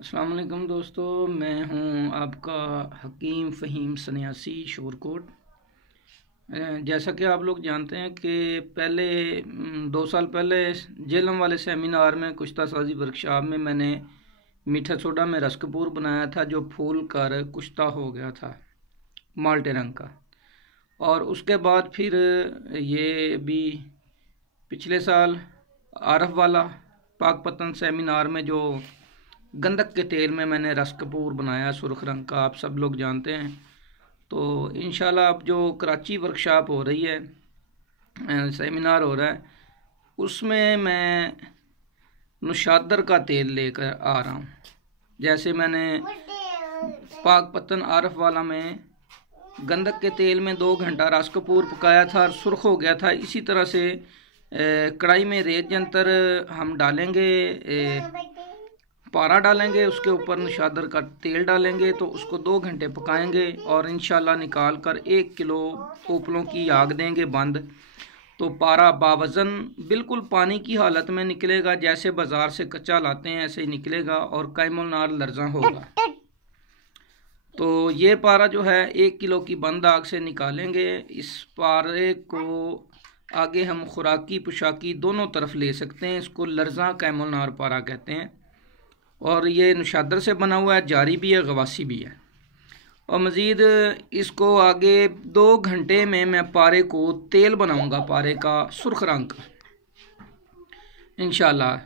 अस्सलाम वालेकुम दोस्तों, मैं हूं आपका हकीम फ़हीम सन्यासी शोरकोट। जैसा कि आप लोग जानते हैं कि पहले 2 साल पहले जेलम वाले सेमिनार में कुश्ता साजी वर्कशॉप में मैंने मीठा सोडा में रस कपूर बनाया था जो फूल कर कुश्ता हो गया था माल्टे रंग का। और उसके बाद फिर ये भी पिछले साल आरफ वाला पाकपतन सेमिनार में जो गंधक के तेल में मैंने रस कपूर बनाया सुर्ख रंग का, आप सब लोग जानते हैं। तो इंशाल्लाह अब जो कराची वर्कशॉप हो रही है, सेमिनार हो रहा है, उसमें मैं नुशादर का तेल लेकर आ रहा हूँ। जैसे मैंने पाकपतन आरफ वाला में गंधक के तेल में 2 घंटा रस कपूर पकाया था और सुर्ख हो गया था, इसी तरह से कढ़ाई में रेत जंतर हम डालेंगे, पारा डालेंगे, उसके ऊपर नशादर का तेल डालेंगे, तो उसको 2 घंटे पकाएंगे और इंशाल्लाह निकाल कर 1 किलो उपलों की आग देंगे बंद। तो पारा बावज़न बिल्कुल पानी की हालत में निकलेगा, जैसे बाज़ार से कच्चा लाते हैं ऐसे ही निकलेगा और कैमुल नार लर्जा होगा। तो ये पारा जो है 1 किलो की बंद आग से निकालेंगे। इस पारे को आगे हम खुराकी पोशाकी दोनों तरफ ले सकते हैं। इसको लर्जा कैमुल नार पारा कहते हैं और ये नशादर से बना हुआ है, जारी भी है, गवासी भी है। और मज़ीद इसको आगे 2 घंटे में मैं पारे को तेल बनाऊंगा, पारे का सुर्ख रंग का इंशाल्लाह।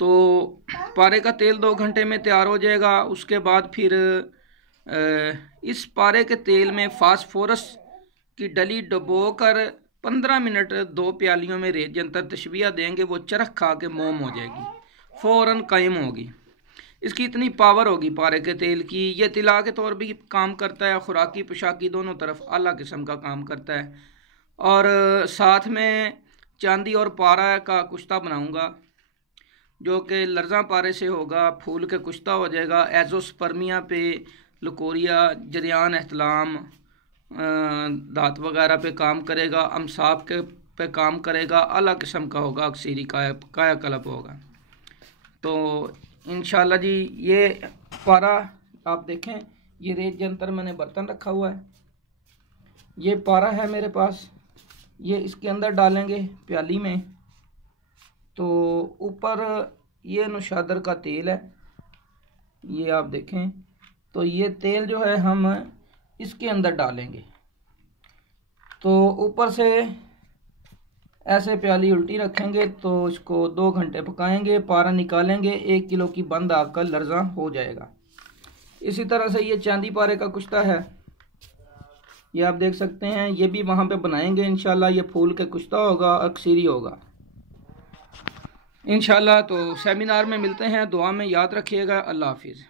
तो पारे का तेल 2 घंटे में तैयार हो जाएगा। उसके बाद फिर इस पारे के तेल में फास्फोरस की डली डबो कर 15 मिनट 2 प्यालियों में रेत जंतर तशबिया देंगे, वो चरख खा के मोम हो जाएगी, फ़ौरन कायम होगी। इसकी इतनी पावर होगी पारे के तेल की, ये तिला के तौर भी काम करता है, खुराकी पोशाकी दोनों तरफ आला किस्म का काम करता है। और साथ में चांदी और पारा का कुश्ता बनाऊंगा जो कि लर्जा पारे से होगा, फूल के कुश्ता हो जाएगा। एजोस्पर्मिया पे, लकोरिया, जरियान एहतलाम, दांत वगैरह पे काम करेगा, अमसाब के पे काम करेगा, आला किस्म का होगा, अक्सीरी कायाकल्प होगा। तो इंशाल्लाह जी ये पारा आप देखें, ये रेत जंतर मैंने बर्तन रखा हुआ है, ये पारा है मेरे पास, ये इसके अंदर डालेंगे प्याली में। तो ऊपर ये नुशादर का तेल है, ये आप देखें। तो ये तेल जो है हम इसके अंदर डालेंगे, तो ऊपर से ऐसे प्याली उल्टी रखेंगे, तो इसको 2 घंटे पकाएंगे, पारा निकालेंगे, 1 किलो की बंद आग का लर्जा हो जाएगा। इसी तरह से ये चांदी पारे का कुश्ता है, ये आप देख सकते हैं, ये भी वहाँ पे बनाएंगे इंशाल्लाह। ये फूल के कुश्ता होगा, अक्सीरी होगा इंशाल्लाह। तो सेमिनार में मिलते हैं, दुआ में याद रखिएगा। अल्लाह हाफिज़।